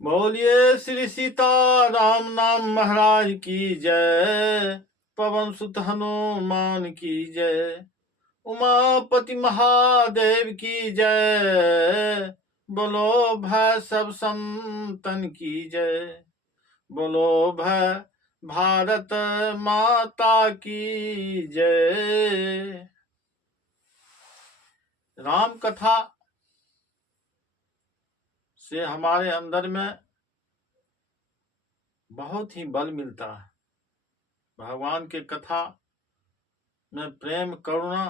बोलिए श्री सीता राम नाम महाराज की जय। पवन सुत हनुमान की जय। उमापति महादेव की जय। बोलो भय सब संतन की जय। बोलो भय भारत माता की जय। राम कथा से हमारे अंदर में बहुत ही बल मिलता है। भगवान के कथा में प्रेम, करुणा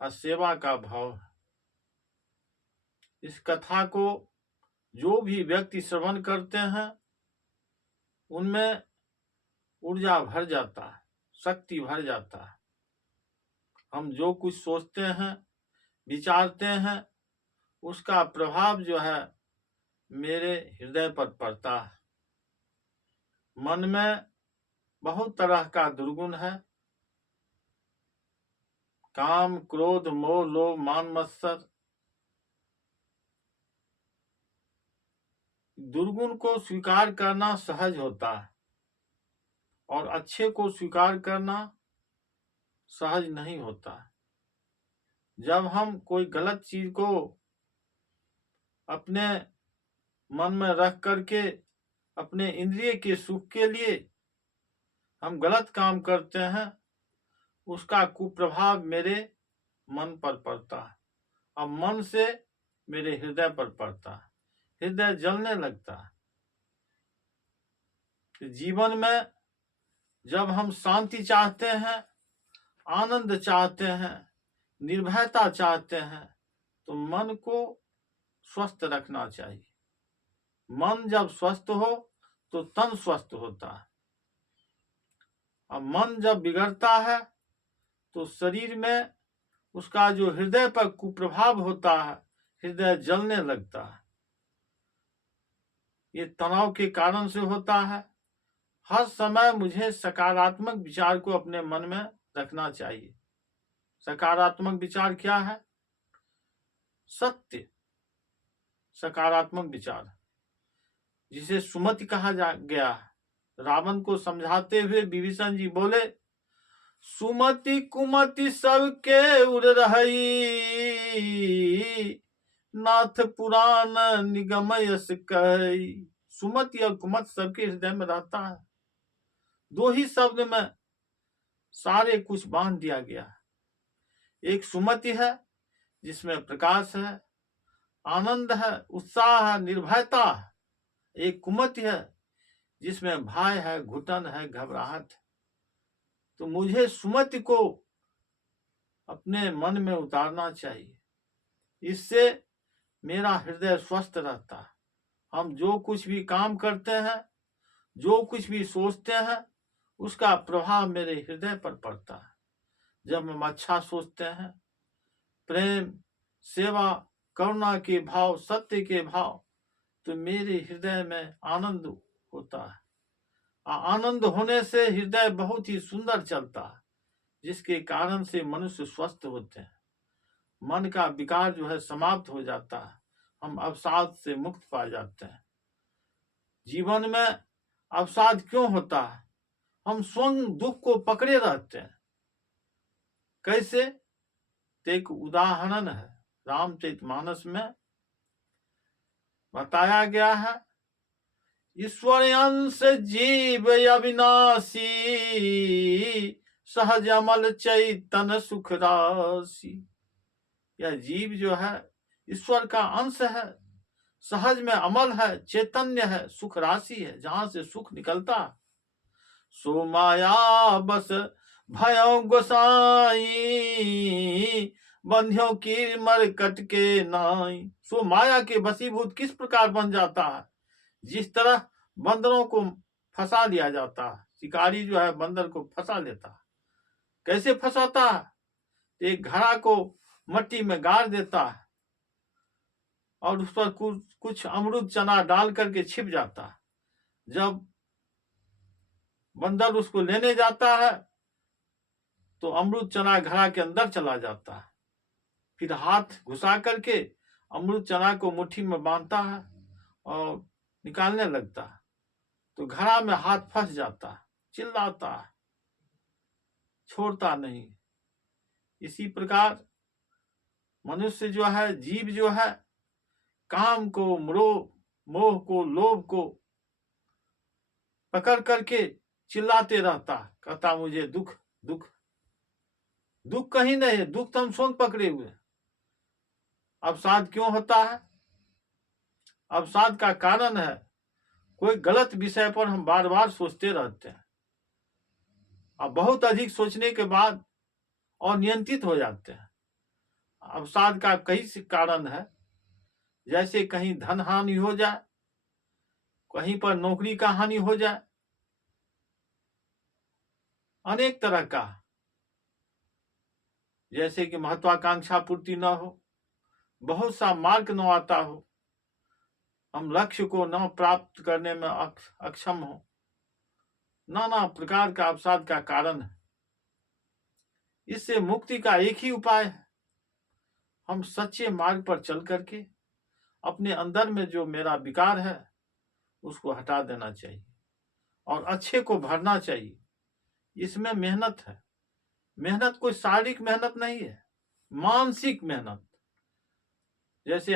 और सेवा का भाव है। इस कथा को जो भी व्यक्ति श्रवण करते हैं उनमें ऊर्जा भर जाता है, शक्ति भर जाता है। हम जो कुछ सोचते हैं, विचारते हैं, उसका प्रभाव जो है मेरे हृदय पर पड़ता है। मन में बहुत तरह का दुर्गुण है। काम, क्रोध, मोह, लोभ, मान, मत्सर। दुर्गुण को स्वीकार करना सहज होता है और अच्छे को स्वीकार करना सहज नहीं होता। जब हम कोई गलत चीज को अपने मन में रख करके अपने इंद्रिय के सुख के लिए हम गलत काम करते हैं, उसका कुप्रभाव मेरे मन पर पड़ता है और मन से मेरे हृदय पर पड़ता है। हृदय जलने लगता है। जीवन में जब हम शांति चाहते हैं, आनंद चाहते हैं, निर्भयता चाहते हैं, तो मन को स्वस्थ रखना चाहिए। मन जब स्वस्थ हो तो तन स्वस्थ होता है और मन जब बिगड़ता है तो शरीर में उसका जो हृदय पर कुप्रभाव होता है, हृदय जलने लगता है। ये तनाव के कारण से होता है। हर समय मुझे सकारात्मक विचार को अपने मन में रखना चाहिए। सकारात्मक विचार क्या है? सत्य सकारात्मक विचार, जिसे सुमति कहा गया है। रावण को समझाते हुए विभीषण जी बोले, सुमति कुमति सबके उर रही, नाथ पुराण निगम यस कही। सुमति और कुमत सबके हृदय में रहता है। दो ही शब्द में सारे कुछ बांध दिया गया है। एक सुमति है जिसमें प्रकाश है, आनंद है, उत्साह है, निर्भयता है। एक कुमति है जिसमें भय है, घुटन है, घबराहट है। तो मुझे सुमति को अपने मन में उतारना चाहिए। इससे मेरा हृदय स्वस्थ रहता है। हम जो कुछ भी काम करते हैं, जो कुछ भी सोचते हैं, उसका प्रभाव मेरे हृदय पर पड़ता है। जब हम अच्छा सोचते हैं, प्रेम, सेवा, करुणा के भाव, सत्य के भाव, तो मेरे हृदय में आनंद होता है। आनंद होने से हृदय बहुत ही सुंदर चलता है, जिसके कारण से मनुष्य स्वस्थ होते हैं। मन का विकार जो है समाप्त हो जाता है। हम अवसाद से मुक्त पा जाते हैं। जीवन में अवसाद क्यों होता है? हम स्वयं दुख को पकड़े रहते हैं। कैसे? एक उदाहरण है, रामचरितमानस में बताया गया है। ईश्वर अंश जीव अविनाशी, सहज अमल चैतन सुख राशि। यह जीव जो है ईश्वर का अंश है, सहज में अमल है, चैतन्य है, सुख राशि है, जहां से सुख निकलता है। सो माया बस भयो गोसाई, बंधियों की मरकट के नाई। सो माया के वशीभूत किस प्रकार बन जाता है? जिस तरह बंदरों को फंसा लिया जाता है। शिकारी जो है बंदर को फंसा लेता है। कैसे फंसाता है? एक घड़ा को मट्टी में गाड़ देता है और उस पर कुछ अमरूद चना डाल करके छिप जाता है। जब बंदर उसको लेने जाता है तो अमरूद चना घड़ा के अंदर चला जाता है। फिर हाथ घुसा करके अमरूद चना को मुट्ठी में बांधता है और निकालने लगता है तो घड़ा में हाथ फंस जाता है, चिल्लाता है, छोड़ता नहीं। इसी प्रकार मनुष्य जो है, जीव जो है, काम को, मोह को, लोभ को पकड़ करके चिल्लाते रहता, कहता मुझे दुख दुख। दुख कहीं नहीं है, दुख तो हम स्वयं पकड़े हुए। अवसाद क्यों होता है? अवसाद का कारण है कोई गलत विषय पर हम बार बार सोचते रहते हैं, अब बहुत अधिक सोचने के बाद अनियंत्रित हो जाते हैं। अवसाद का कई कारण है, जैसे कहीं धन हानि हो जाए, कहीं पर नौकरी का हानि हो जाए, अनेक तरह का, जैसे कि महत्वाकांक्षा पूर्ति न हो, बहुत सा मार्ग न आता हो, हम लक्ष्य को न प्राप्त करने में अक्षम हो, नाना प्रकार का अवसाद का कारण है। इससे मुक्ति का एक ही उपाय है, हम सच्चे मार्ग पर चल करके अपने अंदर में जो मेरा विकार है उसको हटा देना चाहिए और अच्छे को भरना चाहिए। इसमें मेहनत है, मेहनत कोई शारीरिक मेहनत नहीं है, मानसिक मेहनत। जैसे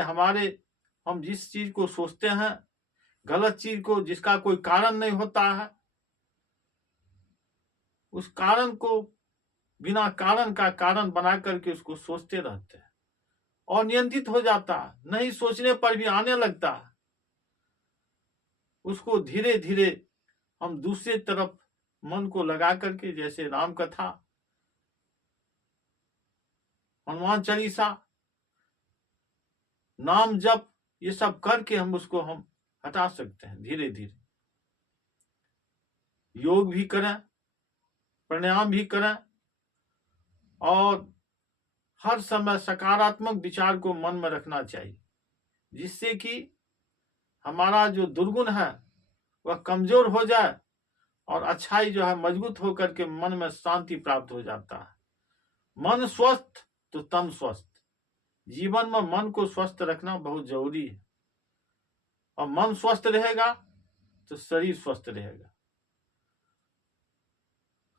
हम जिस चीज को सोचते हैं, गलत चीज को, जिसका कोई कारण नहीं होता है, उस कारण को बिना कारण का कारण बना करके उसको सोचते रहते हैं और नियंत्रित हो जाता है, नहीं सोचने पर भी आने लगता है। उसको धीरे धीरे हम दूसरे तरफ मन को लगा करके, जैसे राम कथा, हनुमान चालीसा, नाम जप, ये सब करके हम हटा सकते हैं धीरे धीरे। योग भी करें, प्राणायाम भी करें और हर समय सकारात्मक विचार को मन में रखना चाहिए, जिससे कि हमारा जो दुर्गुण है वह कमजोर हो जाए और अच्छाई जो है मजबूत होकर के मन में शांति प्राप्त हो जाता है। मन स्वस्थ तो तन स्वस्थ। जीवन में मन को स्वस्थ रखना बहुत जरूरी है, और मन स्वस्थ रहेगा तो शरीर स्वस्थ रहेगा।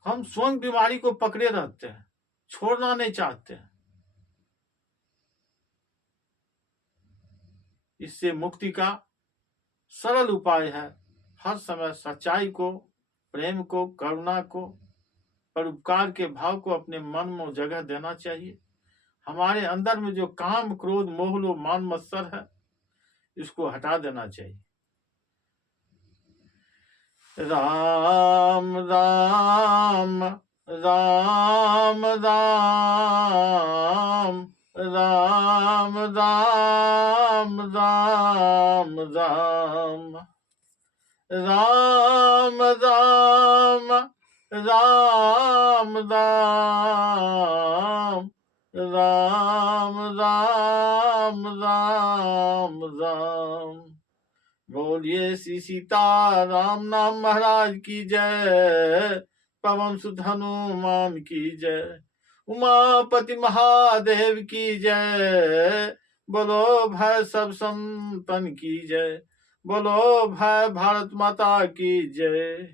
हम स्वयं बीमारी को पकड़े रहते हैं, छोड़ना नहीं चाहते हैं। इससे मुक्ति का सरल उपाय है, हर समय सच्चाई को, प्रेम को, करुणा को, परोपकार के भाव को अपने मन में जगह देना चाहिए। हमारे अंदर में जो काम, क्रोध, मोह, लोभ, मान, मत्सर है, इसको हटा देना चाहिए। राम राम राम राम राम राम राम राम राम राम राम राम राम राम राम राम। बोलिए श्री सीताराम नाम महाराज की जय, पवन सुत हनुमान की जय, उमापति महादेव की जय, बोलो भाई सब संतन की जय, बोलो भाई भारत माता की जय।